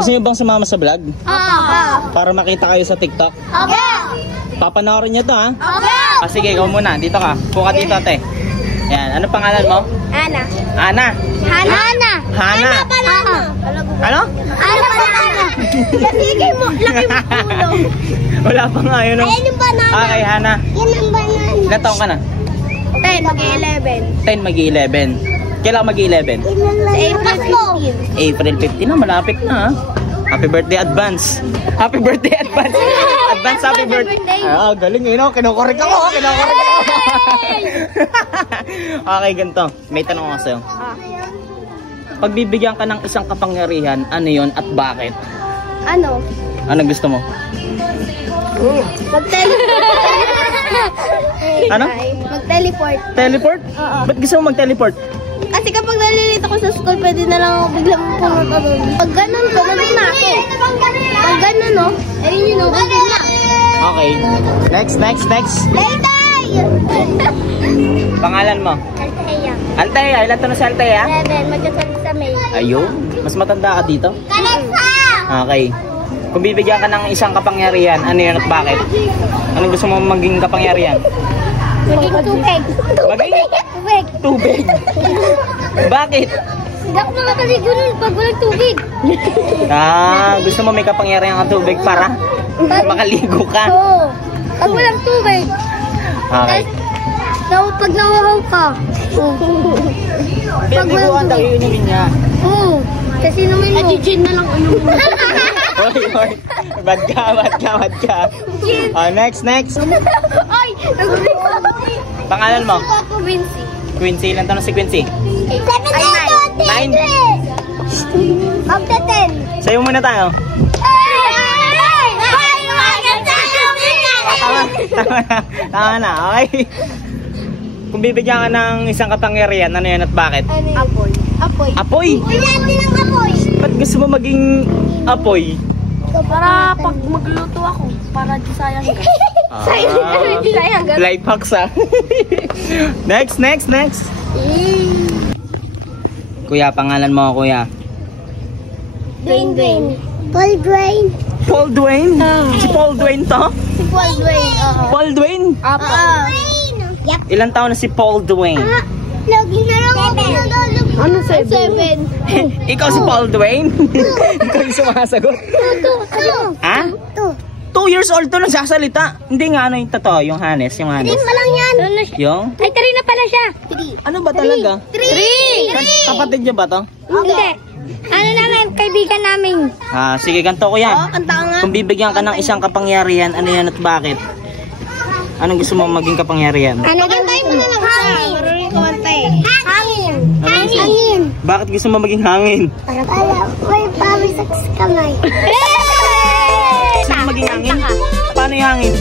Gusto niyo bang sumama sa vlog? Oo. Para makita kayo sa TikTok? Opo. Papanoorin niyo to ha? Opo. Sige, ikaw muna. Dito ka. Puka dito, ate. Yan. Ano pangalan mo? Ana. Ana. Hana. Hana. Hana. Banana. Ano? Ana banana. Sige mo, laki mo ulo. Wala pa nga yun. Ayan yung banana. Okay, Hana. Yan ang banana. Ilan taong ka na? 10, mag-11. 10 mag-11. Kailan mag-11? April 15 na, malapit na ha. Happy birthday advance. Happy birthday advance. Advance happy birthday. Ah, galing eh no. Kinukorek ako. Okay, ganito. May tanong ako sa'yo. Pag bibigyan ka ng isang kapangyarihan, ano yon at bakit? Ano? Ano gusto mo? Mag-teleport. Ano? Mag-teleport. Teleport? Oo. Ba't gusto mo mag-teleport? Kasi kapag nalilito ako sa school, pwede na lang ako biglang pumunta doon. Pag ganun ko, nandun na ako. Pag ganun, no? Ayun yun, no? Nandun na. Okay. Next. Layday! Pangalan mo? Althea. Althea. Ilan to na si Althea? 7, magkasali sa May. Ayun. Mas matanda ka dito? Kalesa! Okay. Kung bibigyan ka ng isang kapangyarihan, ano yun at bakit? Ano gusto mo maging kapangyarihan? Maging tubig. Maging? Tubig. Tubig. Bakit? Hindi ako makakaligo nun pag walang tubig. Gusto mo may kapangyarihan ng tubig para makaligo ka? Oo. Pag walang tubig. Okay. Pag nawahaw ka. Pag walang tubig. Inumin niya. Oo. Kasi inumin mo. Gin na lang ano mo. Hoy. Bad ka. Next. Ay! Pangalan mo? Quincy. Quincy. Ilan taon na si Quincy? 9. 9? Magta 10. Sayo muna tayo. Tama na, okay? Kung bibigyan ka ng isang kapangyarihan, ano yan at bakit? Apoy. Apoy? Wala din ang apoy. Ba't gusto mo maging apoy? Para pag magluto ako, para di sayang ka. Sayang ka. Life hacks ah. Next. Kuya, pangalan mo kuya? Dwayne. Paul Dwayne. Paul Dwayne? Si Paul Dwayne to? Si Paul Dwayne. Paul Dwayne? Apo. Yep. Ilang taon na si Paul Dwayne? Lagi na lang ako. Ano 7? Ikaw si Paul Dwayne? Ikaw yung sumasagot? 2. Ha? 2 years old to nagsasalita. Hindi nga ano yung totoo, yung Hanes. Hindi pa lang yan. Yung? Ay, 3 na pala siya. Ano ba talaga? 3. Kapatid niyo ba to? Hindi. Ano namin, kaibigan namin. Sige, ganito kuya. Kanta nga. Kung bibigyan ka ng isang kapangyarihan, ano yan at bakit? Anong gusto mo maging kapangyarihan? Ano kantay mo na lang siya? Marunong kumantay. Hangin. Bakit gusto mo maging hangin? Para may pawisak sa kamay. Gusto mo maging hangin? Paano yung hangin?